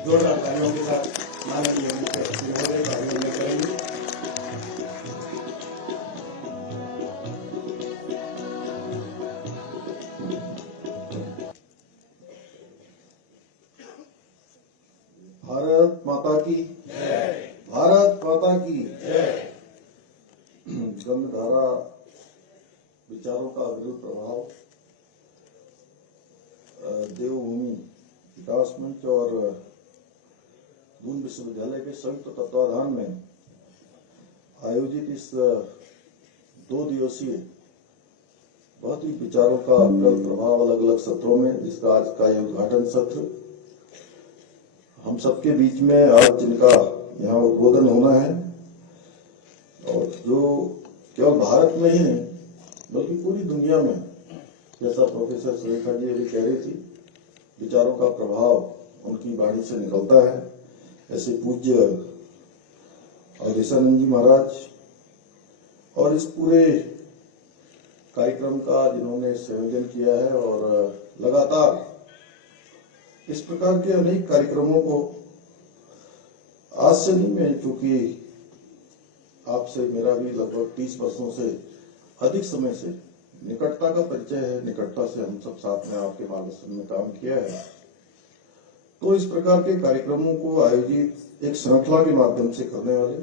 जोरदार तालियों के साथ माननीय मुख्य अतिथि महोदय का अभिनंदन करेंगे। भारत माता की जय। भारत माता की जय। गंधधारा विचारों का विरुद्ध प्रभाव देवभूमि विकास मंच और दून विश्वविद्यालय के संयुक्त तत्वाधान में आयोजित इस 2 दिवसीय बहुत ही विचारों का प्रबल प्रभाव अलग अलग सत्रों में, जिसका आज का ये उद्घाटन सत्र हम सबके बीच में आज जिनका यहाँ उद्बोधन होना है, और जो केवल भारत में ही नहीं बल्कि पूरी दुनिया में, जैसा प्रोफेसर सुरेखा जी अभी कह रही थी, विचारों का प्रभाव उनकी वाणी से निकलता है। ऐसे पूज्य अवधेशानंद जी महाराज और इस पूरे कार्यक्रम का जिन्होंने संयोजन किया है, और लगातार इस प्रकार के अनेक कार्यक्रमों को आज से नहीं, मैं चूंकि आपसे मेरा भी लगभग 30 वर्षों से अधिक समय से निकटता का परिचय है, निकटता से हम सब साथ में आपके मार्गदर्शन में काम किया है, तो इस प्रकार के कार्यक्रमों को आयोजित एक श्रृंखला के माध्यम से करने वाले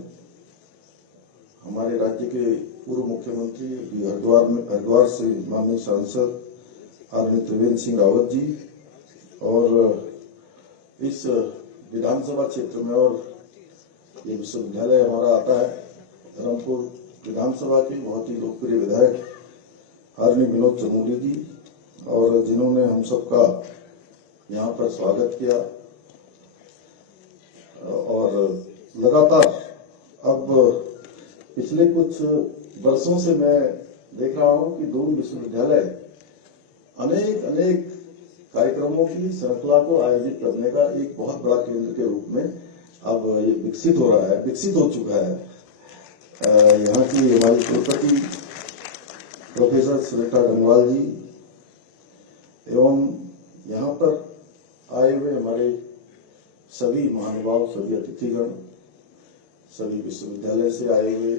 हमारे राज्य के पूर्व मुख्यमंत्री हरिद्वार से माननीय सांसद आदरणीय त्रिवेंद्र सिंह रावत जी, और इस विधानसभा क्षेत्र में, और ये विश्वविद्यालय हमारा आता है धर्मपुर विधानसभा के बहुत ही लोकप्रिय विधायक आदरणीय विनोद चमोली जी, और जिन्होंने हम सबका यहाँ पर स्वागत किया, और लगातार अब पिछले कुछ वर्षों से मैं देख रहा हूँ कि दून विश्वविद्यालय अनेक कार्यक्रमों की श्रृंखला को आयोजित करने का एक बहुत बड़ा केंद्र के रूप में अब ये विकसित हो रहा है, विकसित हो चुका है। यहाँ की हमारी कुलपति प्रोफेसर सुरेखा गंगवाल जी एवं यहाँ पर आए हुए हमारे सभी महानुभाव, सभी अतिथिगण, सभी विश्वविद्यालय से आए हुए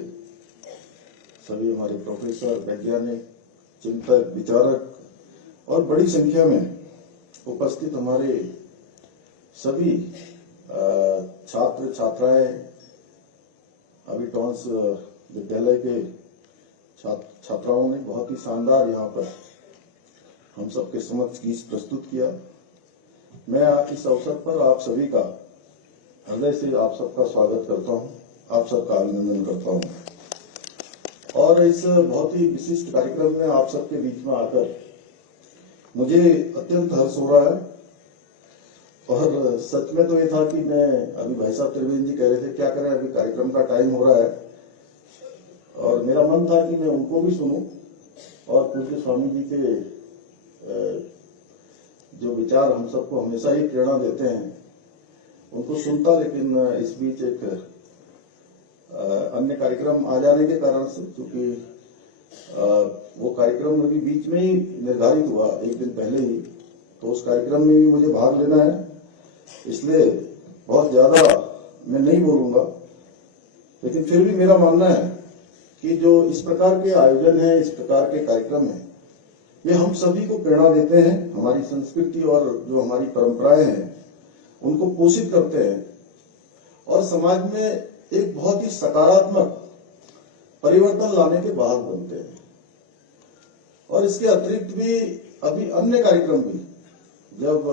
सभी हमारे प्रोफेसर, वैज्ञानिक, चिंतक, विचारक, और बड़ी संख्या में उपस्थित हमारे सभी छात्र छात्राएं, अभिटॉन्स विद्यालय के छात्राओं ने बहुत ही शानदार यहाँ पर हम सबके समक्ष गीत प्रस्तुत किया। मैं इस अवसर पर आप सभी का हृदय से आप सबका स्वागत करता हूँ, आप सबका अभिनंदन करता हूँ। और इस बहुत ही विशिष्ट कार्यक्रम में आप सबके बीच में आकर मुझे अत्यंत हर्ष हो रहा है। और सच में तो ये था कि मैं अभी भाई साहब त्रिवेंद्र जी कह रहे थे क्या करें, अभी कार्यक्रम का टाइम हो रहा है, और मेरा मन था कि मैं उनको भी सुनूं और पूज्य स्वामी जी के जो विचार हम सबको हमेशा ही प्रेरणा देते हैं उनको सुनता, लेकिन इस बीच एक अन्य कार्यक्रम आ जाने के कारण से, क्योंकि वो कार्यक्रम अभी बीच में ही निर्धारित हुआ एक दिन पहले ही, तो उस कार्यक्रम में भी मुझे भाग लेना है, इसलिए बहुत ज्यादा मैं नहीं बोलूंगा। लेकिन फिर भी मेरा मानना है कि जो इस प्रकार के आयोजन है, इस प्रकार के कार्यक्रम है, ये हम सभी को प्रेरणा देते हैं, हमारी संस्कृति और जो हमारी परंपराएं हैं उनको पोषित करते हैं, और समाज में एक बहुत ही सकारात्मक परिवर्तन लाने के वाहक बनते हैं। और इसके अतिरिक्त भी अभी अन्य कार्यक्रम भी, जब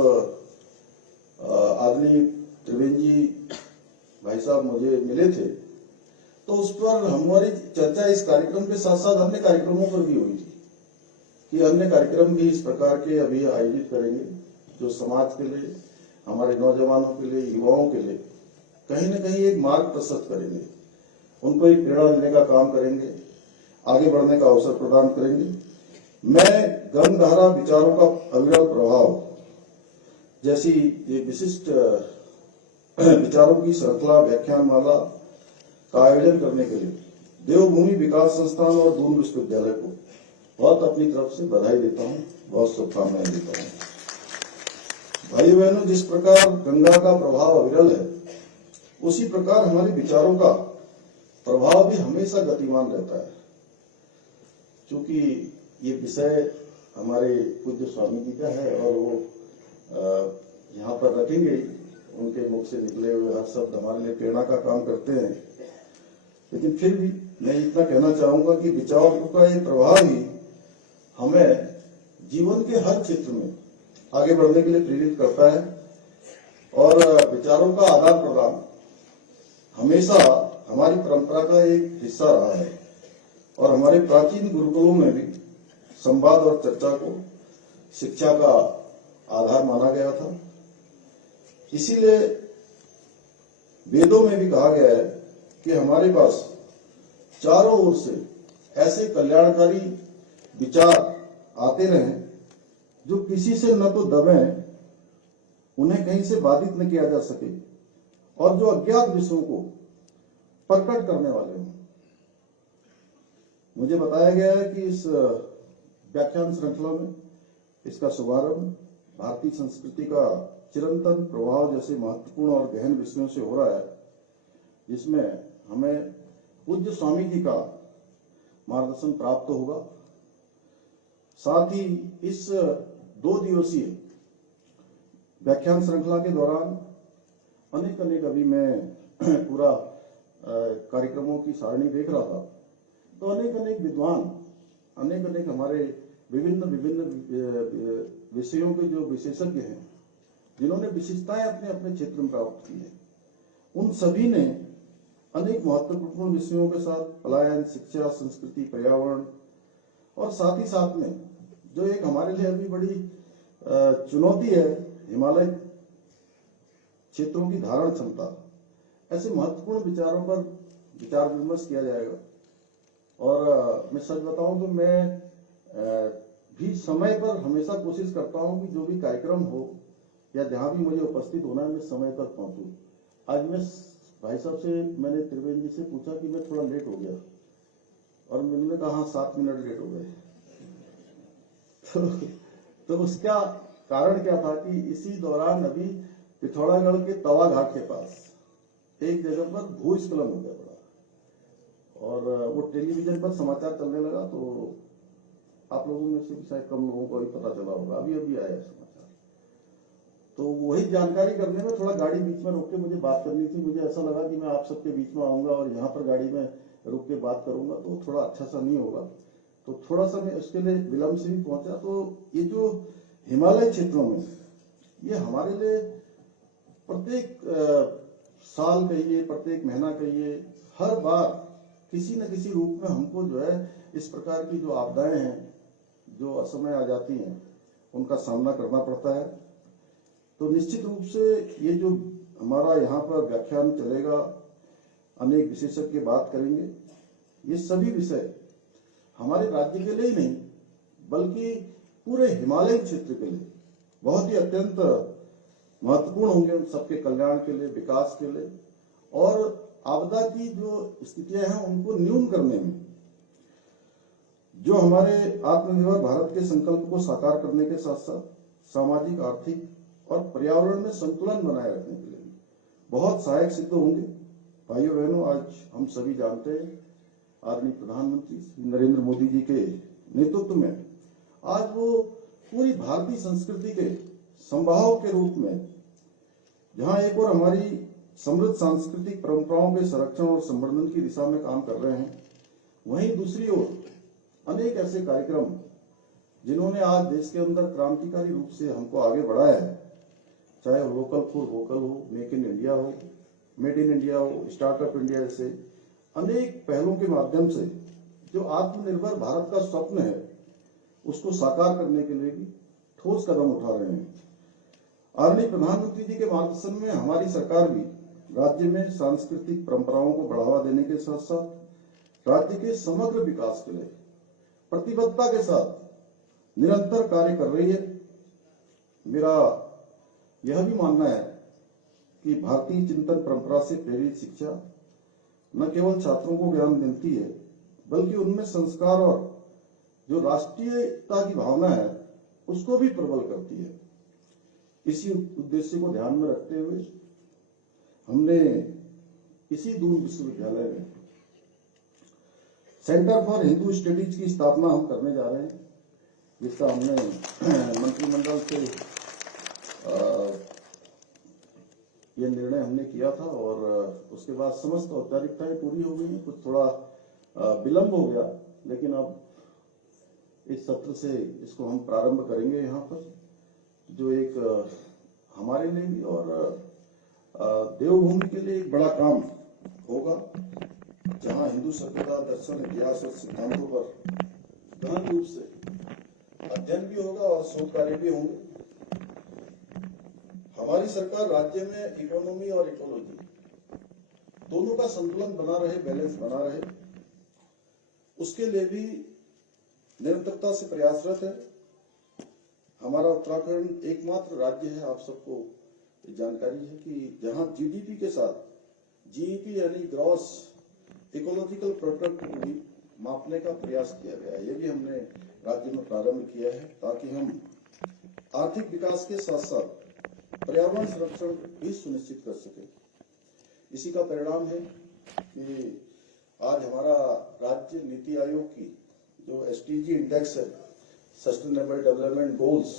आदरणीय त्रिवेंद्र जी भाई साहब मुझे मिले थे, तो उस पर हमारी चर्चा इस कार्यक्रम के साथ साथ अन्य कार्यक्रमों पर भी हुई थी कि अन्य कार्यक्रम भी इस प्रकार के अभी आयोजित करेंगे, जो समाज के लिए, हमारे नौजवानों के लिए, युवाओं के लिए कहीं न कहीं एक मार्ग प्रशस्त करेंगे, उनको एक प्रेरणा देने का काम करेंगे, आगे बढ़ने का अवसर प्रदान करेंगे। मैं गंधधारा विचारों का अविरल प्रभाव जैसी ये विशिष्ट विचारों की श्रृंखला व्याख्यानमाला का आयोजन करने के लिए देवभूमि विकास संस्थान और दून विश्वविद्यालय को बहुत अपनी तरफ से बधाई देता हूँ, बहुत शुभकामनाएं देता हूँ। भाई बहनों, जिस प्रकार गंगा का प्रभाव अविरल है, उसी प्रकार हमारे विचारों का प्रभाव भी हमेशा गतिमान रहता है। क्योंकि ये विषय हमारे पूज्य स्वामी जी का है और वो यहाँ पर रखेंगे, उनके मुख से निकले हुए हर शब्द हमारे लिए प्रेरणा का काम करते हैं। लेकिन फिर भी मैं इतना कहना चाहूंगा कि विचारों का ये प्रभाव ही हमें जीवन के हर क्षेत्र में आगे बढ़ने के लिए प्रेरित करता है और विचारों का आदान प्रदान हमेशा हमारी परंपरा का एक हिस्सा रहा है और हमारे प्राचीन गुरुकुलों में भी संवाद और चर्चा को शिक्षा का आधार माना गया था। इसीलिए वेदों में भी कहा गया है कि हमारे पास चारों ओर से ऐसे कल्याणकारी विचार आते रहे जो किसी से न तो दबे, उन्हें कहीं से बाधित न किया जा सके और जो अज्ञात विषयों को प्रकट करने वाले हों। मुझे बताया गया है कि इस व्याख्यान श्रृंखला में इसका शुभारंभ भारतीय संस्कृति का चिरंतन प्रभाव जैसे महत्वपूर्ण और गहन विषयों से हो रहा है, जिसमें हमें पूज्य स्वामी जी का मार्गदर्शन प्राप्त होगा। साथ ही इस 2 दिवसीय व्याख्यान श्रृंखला के दौरान अनेक अभी मैं पूरा कार्यक्रमों की सारणी देख रहा था, तो अनेक विद्वान, अनेक हमारे विभिन्न विषयों के जो विशेषज्ञ हैं, जिन्होंने विशेषताएं अपने अपने क्षेत्र में प्राप्त की है, उन सभी ने अनेक महत्वपूर्ण विषयों के साथ पलायन, शिक्षा, संस्कृति, पर्यावरण और साथ ही साथ में जो एक हमारे लिए अभी बड़ी चुनौती है, हिमालय क्षेत्रों की धारण क्षमता, ऐसे महत्वपूर्ण विचारों पर विचार विमर्श किया जाएगा। और मैं सच बताऊं तो मैं भी समय पर हमेशा कोशिश करता हूं कि जो भी कार्यक्रम हो या जहां भी मुझे उपस्थित होना है, मैं समय पर पहुंचूं। आज मैं भाई साहब से, मैंने त्रिवेंद्र जी से पूछा कि मैं थोड़ा लेट हो गया और मैंने कहा 7 मिनट लेट हो गए। तो उसका कारण क्या था कि इसी दौरान अभी पिथौरागढ़ के तवा घाट के पास एक जगह पर भूस्खलन हो गया बड़ा, और वो टेलीविजन पर समाचार चलने लगा। तो आप लोगों में से भी शायद कम लोगों को भी पता चला होगा, अभी आया समाचार। तो वही जानकारी करने में थोड़ा गाड़ी बीच में रोक के मुझे बात करनी थी। मुझे ऐसा लगा कि मैं आप सबके बीच में आऊंगा और यहाँ पर गाड़ी में रुक के बात करूंगा तो थोड़ा अच्छा सा नहीं होगा, तो थोड़ा सा मैं उसके लिए विलंब से भी पहुंचा। तो ये जो हिमालय क्षेत्रों में, ये हमारे लिए प्रत्येक साल कहिए, प्रत्येक महीना कहिए, हर बार किसी न किसी रूप में हमको जो है इस प्रकार की जो आपदाएं हैं, जो असमय आ जाती हैं, उनका सामना करना पड़ता है। तो निश्चित रूप से ये जो हमारा यहाँ पर व्याख्यान चलेगा, अनेक विशेषज्ञ बात करेंगे, ये सभी विषय हमारे राज्य के लिए ही नहीं बल्कि पूरे हिमालय क्षेत्र के लिए बहुत ही अत्यंत महत्वपूर्ण होंगे, उन सबके कल्याण के लिए, विकास के लिए और आपदा की जो स्थितियां हैं उनको न्यून करने में, जो हमारे आत्मनिर्भर भारत के संकल्प को साकार करने के साथ साथ सामाजिक, आर्थिक और पर्यावरण में संतुलन बनाए रखने के लिए बहुत सहायक सिद्ध होंगे। भाइयों बहनों, आज हम सभी जानते हैं आदरणीय प्रधानमंत्री श्री नरेंद्र मोदी जी के नेतृत्व में आज वो पूरी भारतीय संस्कृति के संवाहक के रूप में, जहां एक और हमारी समृद्ध सांस्कृतिक परंपराओं के संरक्षण और संवर्धन की दिशा में काम कर रहे हैं, वहीं दूसरी ओर अनेक ऐसे कार्यक्रम जिन्होंने आज देश के अंदर क्रांतिकारी रूप से हमको आगे बढ़ाया है, चाहे लोकल फॉर वोकल हो, मेक इन इंडिया हो, मेड इन इंडिया हो, स्टार्टअप इंडिया, जैसे अनेक पहलों के माध्यम से जो आत्मनिर्भर भारत का स्वप्न है उसको साकार करने के लिए भी ठोस कदम उठा रहे हैं। आदरणीय प्रधानमंत्री जी के मार्गदर्शन में हमारी सरकार भी राज्य में सांस्कृतिक परंपराओं को बढ़ावा देने के साथ साथ राज्य के समग्र विकास के लिए प्रतिबद्धता के साथ निरंतर कार्य कर रही है। मेरा यह भी मानना है कि भारतीय चिंतन परंपरा से प्रेरित शिक्षा न केवल छात्रों को ज्ञान देती है बल्कि उनमें संस्कार और जो राष्ट्रीयता की भावना है उसको भी प्रबल करती है। इसी उद्देश्य को ध्यान में रखते हुए हमने इसी दून विश्वविद्यालय में सेंटर फॉर हिंदू स्टडीज की स्थापना हम करने जा रहे हैं, जिसका हमने मंत्रिमंडल से ये निर्णय हमने किया था और उसके बाद समस्त औपचारिकताएं पूरी हो गई। कुछ थोड़ा विलंब हो गया, लेकिन अब इस सत्र से इसको हम प्रारंभ करेंगे यहाँ पर, जो एक हमारे लिए भी और देवभूमि के लिए एक बड़ा काम होगा, जहाँ हिंदू सभ्यता, दर्शन, इतिहास और सिद्धांतों पर गहन रूप से अध्ययन भी होगा और शोध कार्य भी होंगे। हमारी सरकार राज्य में इकोनॉमी और इकोलॉजी दोनों का संतुलन बना रहे, बैलेंस बना रहे, उसके लिए भी निरंतरता से प्रयासरत है। हमारा उत्तराखंड एकमात्र राज्य है, आप सबको जानकारी है, कि जहां जीडीपी के साथ जीईपी यानी ग्रॉस इकोलॉजिकल प्रोडक्ट को भी मापने का प्रयास किया गया है। ये भी हमने राज्य में प्रारंभ किया है, ताकि हम आर्थिक विकास के साथ साथ पर्यावरण संरक्षण भी सुनिश्चित कर सके। इसी का परिणाम है कि आज हमारा राज्य नीति आयोग की जो एसडीजी इंडेक्स है, सस्टेनेबल डेवलपमेंट गोल्स,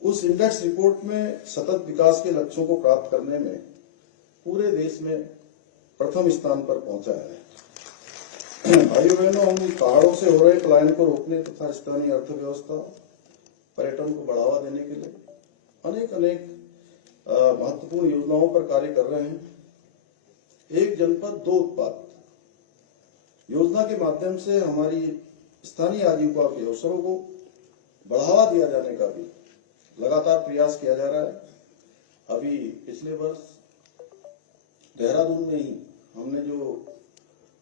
उस इंडेक्स रिपोर्ट में सतत विकास के लक्ष्यों को प्राप्त करने में पूरे देश में प्रथम स्थान पर पहुंचा है। भाइयों बहनों, हम पहाड़ों से हो रहे पलायन को रोकने तथा स्थानीय अर्थव्यवस्था, पर्यटन को बढ़ावा देने के लिए अनेक महत्वपूर्ण योजनाओं पर कार्य कर रहे हैं। एक जनपद दो उत्पाद योजना के माध्यम से हमारी स्थानीय आजीविका के अवसरों को बढ़ावा दिया जाने का भी लगातार प्रयास किया जा रहा है। अभी पिछले वर्ष देहरादून में ही हमने जो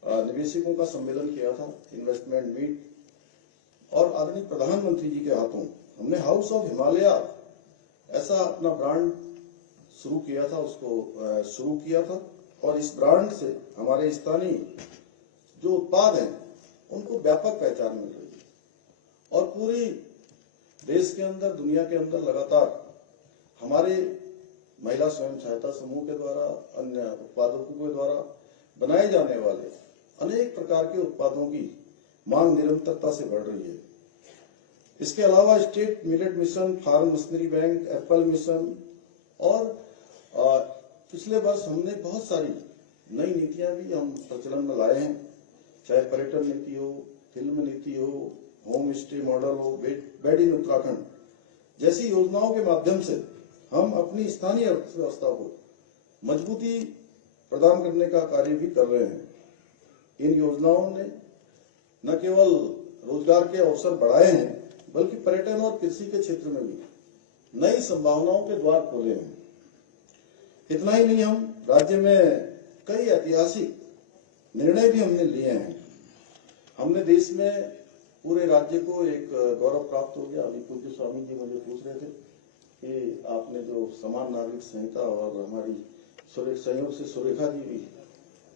निवेशकों का सम्मेलन किया था, इन्वेस्टमेंट मीट, और आदरणीय प्रधानमंत्री जी के हाथों हमने हाउस ऑफ हिमालय ऐसा अपना ब्रांड शुरू किया था, उसको शुरू किया था, और इस ब्रांड से हमारे स्थानीय जो उत्पाद हैं उनको व्यापक पहचान मिल रही है और पूरी देश के अंदर, दुनिया के अंदर लगातार हमारे महिला स्वयं सहायता समूह के द्वारा, अन्य उत्पादकों के द्वारा बनाए जाने वाले अनेक प्रकार के उत्पादों की मांग निरंतरता से बढ़ रही है। इसके अलावा state millet mission, farm machinery bank, apple mission, और पिछले वर्ष हमने बहुत सारी नई नीतियां भी हम प्रचलन में लाए हैं, चाहे पर्यटन नीति हो, फिल्म नीति हो, होम स्टे मॉडल हो, बेड इन उत्तराखंड जैसी योजनाओं के माध्यम से हम अपनी स्थानीय अर्थव्यवस्था को मजबूती प्रदान करने का कार्य भी कर रहे हैं। इन योजनाओं ने न केवल रोजगार के अवसर बढ़ाए हैं, बल्कि पर्यटन और कृषि के क्षेत्र में भी नई संभावनाओं के द्वार खोले हैं। इतना ही नहीं, हम राज्य में कई ऐतिहासिक निर्णय भी हमने लिए हैं। हमने देश में पूरे राज्य को एक गौरव प्राप्त हो गया। अभी पूज्य स्वामी जी मुझे पूछ रहे थे कि आपने जो समान नागरिक संहिता, और हमारी संयोग से सुरेखा जी भी,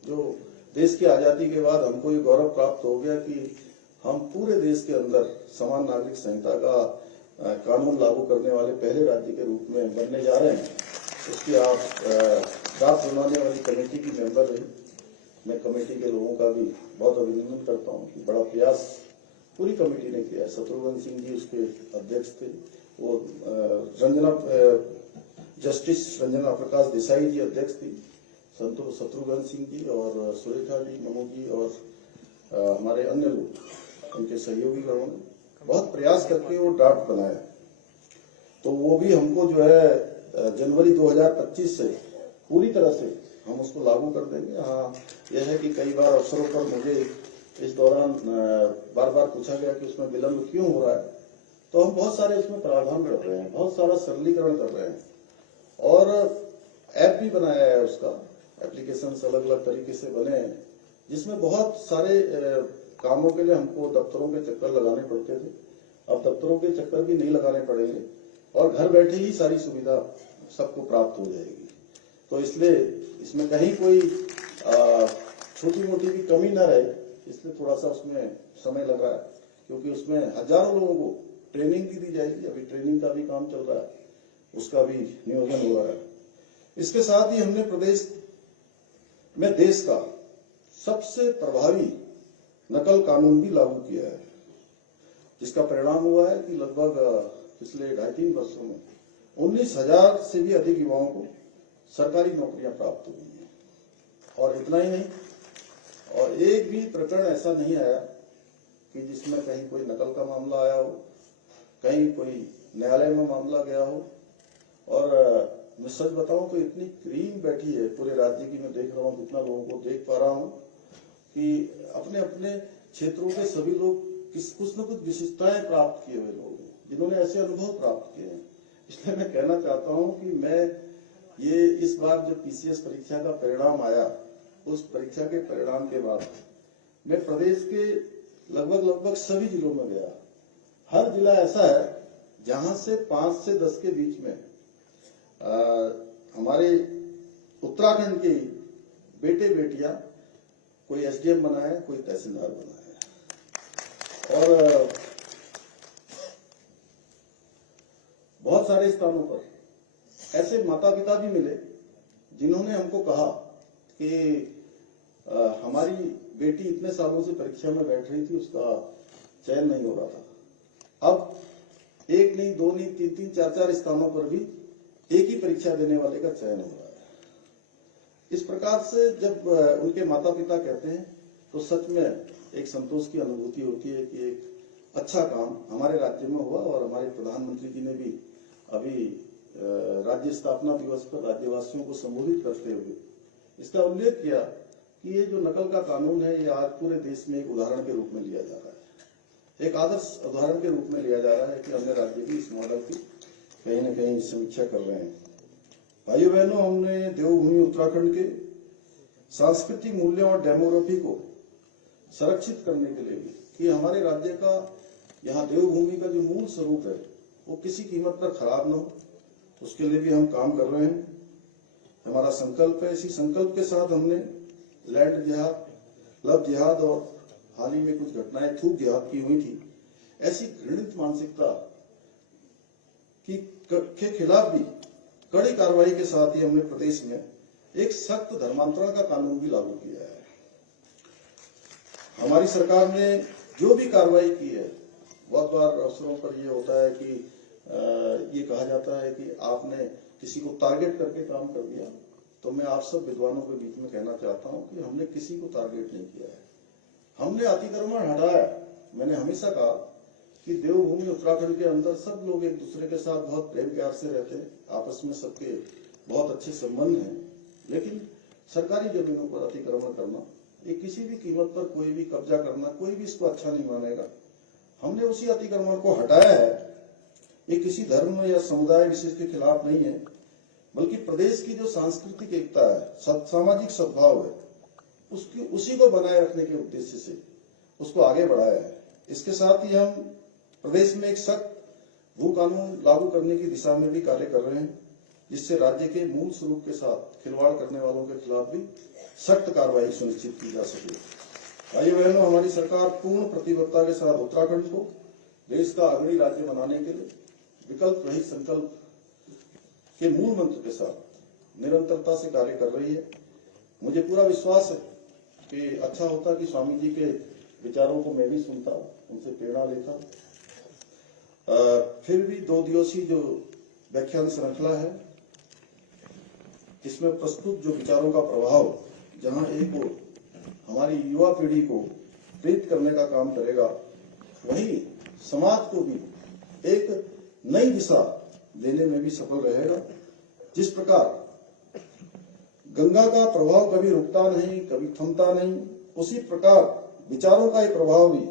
जो देश की आजादी के बाद हमको ये गौरव प्राप्त हो गया कि हम पूरे देश के अंदर समान नागरिक संहिता का कानून लागू करने वाले पहले राज्य के रूप में बनने जा रहे हैं। उसकी आप ड्राफ्ट बनाने वाली कमेटी की मेंबर रही। मैं कमेटी के लोगों का भी बहुत अभिनंदन करता हूं कि बड़ा प्रयास पूरी कमेटी ने किया। शत्रुघ्न सिंह जी उसके अध्यक्ष थे, वो जस्टिस रंजना प्रकाश देसाई जी अध्यक्ष थी, संतोष शत्रुघ्न सिंह जी और सुरेखा जी, नमो जी और हमारे अन्य लोग, उनके सहयोगी गणों ने बहुत प्रयास करके वो ड्राफ्ट बनाया। तो वो भी हमको जो है जनवरी 2025 से पूरी तरह से हम उसको लागू कर देंगे। हाँ, यह है कि कई बार अवसरों पर मुझे इस दौरान बार बार पूछा गया कि उसमें विलंब क्यों हो रहा है, तो हम बहुत सारे उसमें प्रावधान कर रहे हैं, बहुत सारा सरलीकरण कर रहे हैं, और ऐप भी बनाया है। उसका एप्लीकेशन अलग अलग तरीके से बने हैं, जिसमें बहुत सारे कामों के लिए हमको दफ्तरों के चक्कर लगाने पड़ते थे। अब दफ्तरों के चक्कर भी नहीं लगाने पड़ेंगे और घर बैठे ही सारी सुविधा सबको प्राप्त हो जाएगी। तो इसलिए इसमें कहीं कोई छोटी मोटी भी कमी न रहे, इसलिए थोड़ा सा उसमें समय लग रहा है, क्योंकि उसमें हजारों लोगों को ट्रेनिंग भी दी जाएगी। अभी ट्रेनिंग का भी काम चल रहा है। उसका भी नियोजन हुआ है। इसके साथ ही हमने प्रदेश में देश का सबसे प्रभावी नकल कानून भी लागू किया है, जिसका परिणाम हुआ है कि लगभग पिछले 2.5-3 वर्षों में 19,000 से भी अधिक युवाओं को सरकारी नौकरियां प्राप्त हुई हैं। और इतना ही नहीं, और एक भी प्रकरण ऐसा नहीं आया कि जिसमें कहीं कोई नकल का मामला आया हो, कहीं कोई न्यायालय में मामला गया हो। और मैं सच बताऊं तो इतनी क्रीम बैठी है पूरे राज्य की, मैं देख रहा हूं, कितना लोगों को देख पा रहा हूं कि अपने अपने क्षेत्रों के सभी लोग कुछ न कुछ विशिष्टताएं प्राप्त किए हुए लोग हैं, जिन्होंने ऐसे अनुभव प्राप्त किए हैं। इसलिए मैं कहना चाहता हूं कि मैं ये इस बार जब पीसीएस परीक्षा का परिणाम आया, उस परीक्षा के परिणाम के बाद मैं प्रदेश के लगभग सभी जिलों में गया। हर जिला ऐसा है जहां से 5 से 10 के बीच में हमारे उत्तराखंड के बेटे बेटियां कोई एसडीएम बना है, कोई तहसीलदार बना है। और बहुत सारे स्थानों पर ऐसे माता पिता भी मिले जिन्होंने हमको कहा कि हमारी बेटी इतने सालों से परीक्षा में बैठ रही थी, उसका चयन नहीं हो रहा था। अब 1 नहीं, 2 नहीं, 3-3, 4-4 स्थानों पर भी एक ही परीक्षा देने वाले का चयन हो रहा है। इस प्रकार से जब उनके माता पिता कहते हैं तो सच में एक संतोष की अनुभूति होती है कि एक अच्छा काम हमारे राज्य में हुआ। और हमारे प्रधानमंत्री जी ने भी अभी राज्य स्थापना दिवस पर राज्यवासियों को संबोधित करते हुए इसका उल्लेख किया कि ये जो नकल का कानून है, ये आज पूरे देश में एक उदाहरण के रूप में लिया जा रहा है, एक आदर्श उदाहरण के रूप में लिया जा रहा है कि अन्य राज्य भी इस मॉडल की कहीं न कहीं समीक्षा कर रहे हैं। भाइयों बहनों, हमने देवभूमि उत्तराखंड के सांस्कृतिक मूल्यों और डेमोग्राफी को संरक्षित करने के लिए भी कि हमारे राज्य का, यहाँ देवभूमि का जो मूल स्वरूप है वो किसी कीमत पर खराब न हो, उसके लिए भी हम काम कर रहे हैं। हमारा संकल्प है। इसी संकल्प के साथ हमने लैंड जिहाद, लव जिहाद और हाल ही में कुछ घटनाएं थूक जिहाद की हुई थी, ऐसी घृणित मानसिकता के खिलाफ भी कड़ी कार्रवाई के साथ ही हमने प्रदेश में एक सख्त धर्मांतरण का कानून भी लागू किया है। हमारी सरकार ने जो भी कार्रवाई की है, बहुत बार अवसरों पर यह होता है कि ये कहा जाता है कि आपने किसी को टारगेट करके काम कर दिया, तो मैं आप सब विद्वानों के बीच में कहना चाहता हूं कि हमने किसी को टारगेट नहीं किया है, हमने अतिक्रमण हटाया। मैंने हमेशा कहा कि देवभूमि उत्तराखंड के अंदर सब लोग एक दूसरे के साथ बहुत प्रेम प्यार से रहते हैं, आपस में सबके बहुत अच्छे संबंध हैं, लेकिन सरकारी जमीनों पर अतिक्रमण करना, ये किसी भी कीमत पर कोई भी कब्जा करना, कोई भी इसको अच्छा नहीं मानेगा। हमने उसी अतिक्रमण को हटाया है। ये किसी धर्म या समुदाय विशेष के खिलाफ नहीं है, बल्कि प्रदेश की जो सांस्कृतिक एकता है, सामाजिक सद्भाव है, उसी को बनाए रखने के उद्देश्य से उसको आगे बढ़ाया है। इसके साथ ही हम प्रदेश में एक सख्त भू कानून लागू करने की दिशा में भी कार्य कर रहे हैं, जिससे राज्य के मूल स्वरूप के साथ खिलवाड़ करने वालों के खिलाफ भी सख्त कार्रवाई सुनिश्चित की जा सके। भाइयों बहनों, हमारी सरकार पूर्ण प्रतिबद्धता के साथ उत्तराखंड को देश का अग्रणी राज्य बनाने के लिए विकल्प रहित संकल्प के मूल मंत्र के साथ निरंतरता से कार्य कर रही है। मुझे पूरा विश्वास है कि अच्छा होता कि स्वामी जी के विचारों को मैं भी सुनता, उनसे प्रेरणा लेता। फिर भी 2 दिवसीय जो व्याख्यान श्रृंखला है, इसमें प्रस्तुत जो विचारों का प्रभाव जहां एक ओर हमारी युवा पीढ़ी को प्रेरित करने का काम करेगा, वहीं समाज को भी एक नई दिशा देने में भी सफल रहेगा। जिस प्रकार गंगा का प्रभाव कभी रुकता नहीं, कभी थमता नहीं, उसी प्रकार विचारों का एक प्रभाव भी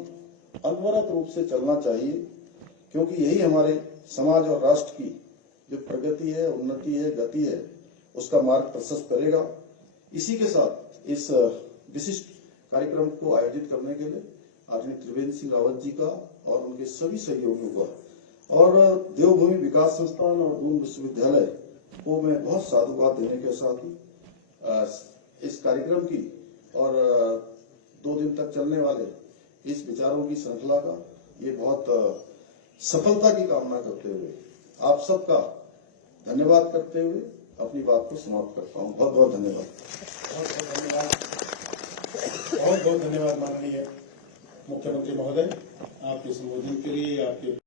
अनवरत रूप से चलना चाहिए, क्योंकि यही हमारे समाज और राष्ट्र की जो प्रगति है, उन्नति है, गति है, उसका मार्ग प्रशस्त करेगा। इसी के साथ इस विशिष्ट कार्यक्रम को आयोजित करने के लिए आदरणीय त्रिवेंद्र सिंह रावत जी का और उनके सभी सहयोगियों का और देवभूमि विकास संस्थान और दून विश्वविद्यालय को मैं बहुत साधुवाद देने के साथ ही इस कार्यक्रम की और 2 दिन तक चलने वाले इस विचारों की श्रृंखला का ये बहुत सफलता की कामना करते हुए आप सबका धन्यवाद करते हुए अपनी बात को समाप्त करता हूं। बहुत बहुत धन्यवाद। बहुत बहुत धन्यवाद माननीय मुख्यमंत्री महोदय, आपके संबोधन के लिए, आपके